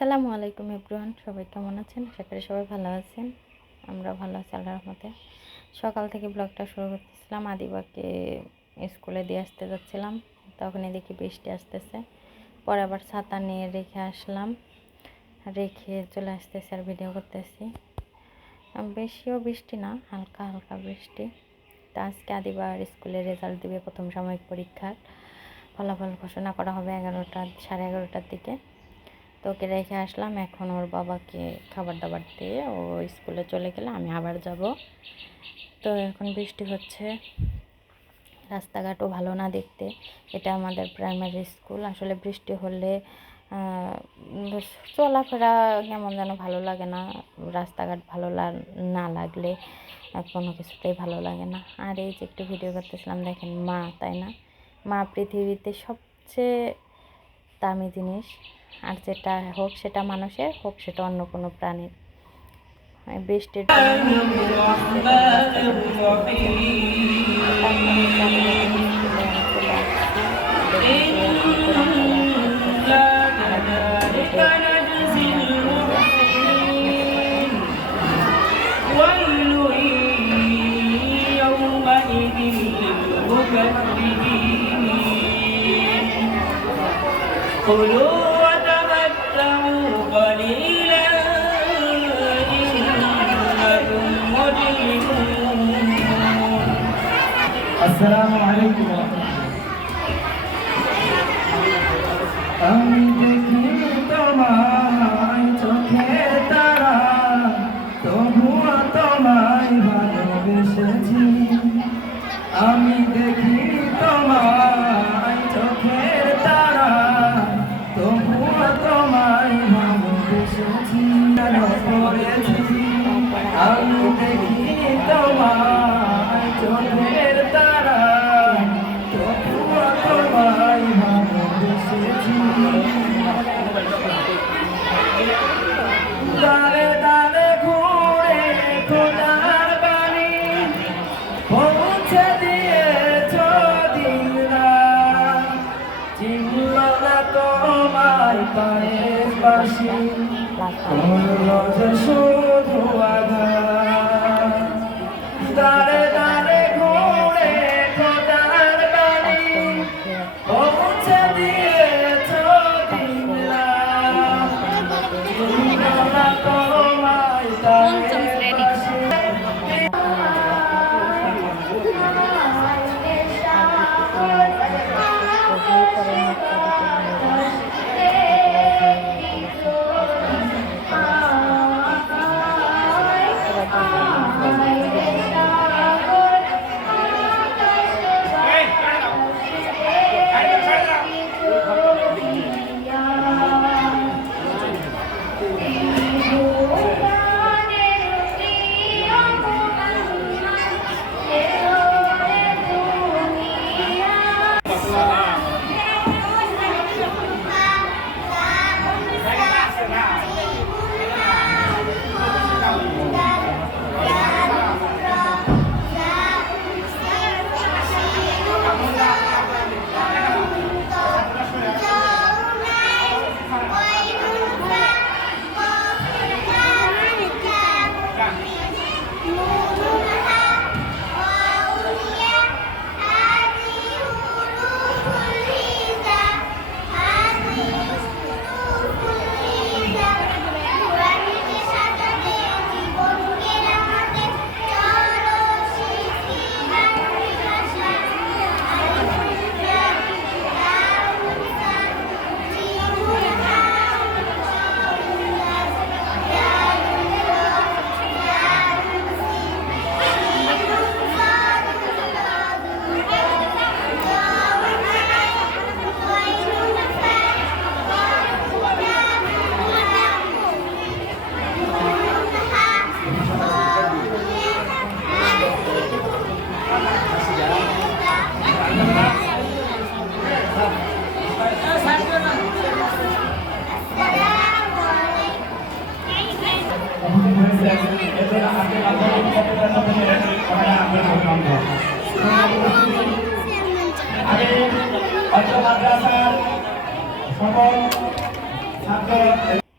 আসসালামু আলাইকুম এভরিওয়ান, সবাই কেমন আছেন? আশা করি সবাই ভালো আছেন। আমরা ভালো আছি, আল্লাহর রহমতে। সকাল থেকে ব্লগটা শুরু করতেছিলাম, আদিবাকে স্কুলে দিয়ে আসতে যাচ্ছিলাম। তখনই দেখি বৃষ্টি আসতেছে। পরে আবার ছাতা নিয়ে রেখে আসলাম। রেখে চলে আসতেছে আর ভিডিও করতেছি। বেশিও বৃষ্টি না, হালকা হালকা বৃষ্টি। তা আজকে আদিবার স্কুলে রেজাল্ট দিবে প্রথম সাময়িক পরীক্ষার। ফলাফল ঘোষণা করা হবে এগারোটা, সাড়ে এগারোটার দিকে। তো ওকে রেখে আসলাম। এখন ওর বাবাকে খাবার দাবার দিয়ে ও স্কুলে চলে গেলে আমি আবার যাব। তো এখন বৃষ্টি হচ্ছে। রাস্তাঘাটও ভালো না দেখতে। এটা আমাদের প্রাইমারি স্কুল আসলে বৃষ্টি হলে চলাফেরা কেমন যেন ভালো লাগে না। রাস্তাঘাট ভালো না লাগলে কোনো কিছুতেই ভালো লাগে না। আর এই যে একটু ভিডিও করতেছিলাম, দেখেন মা, তাই না? মা পৃথিবীতে সবচেয়ে দামি জিনিস আর যেটা হোক সেটা মানুষের হোক সেটা অন্য কোনো প্রাণীর বৃষ্টির জন্য السلام عليكم ورحمة الله আমি দেখি তোমায় চোখে তারা তবুও তোমায় ভালোবেসেছি আমি দেখি তোমায় চোখের তারা তবুও তোমায় ভালোবেসেছি কেন করেছি আমি 我的老 No, no. আমি অত্র মাদ্রাসার সকল ছাত্র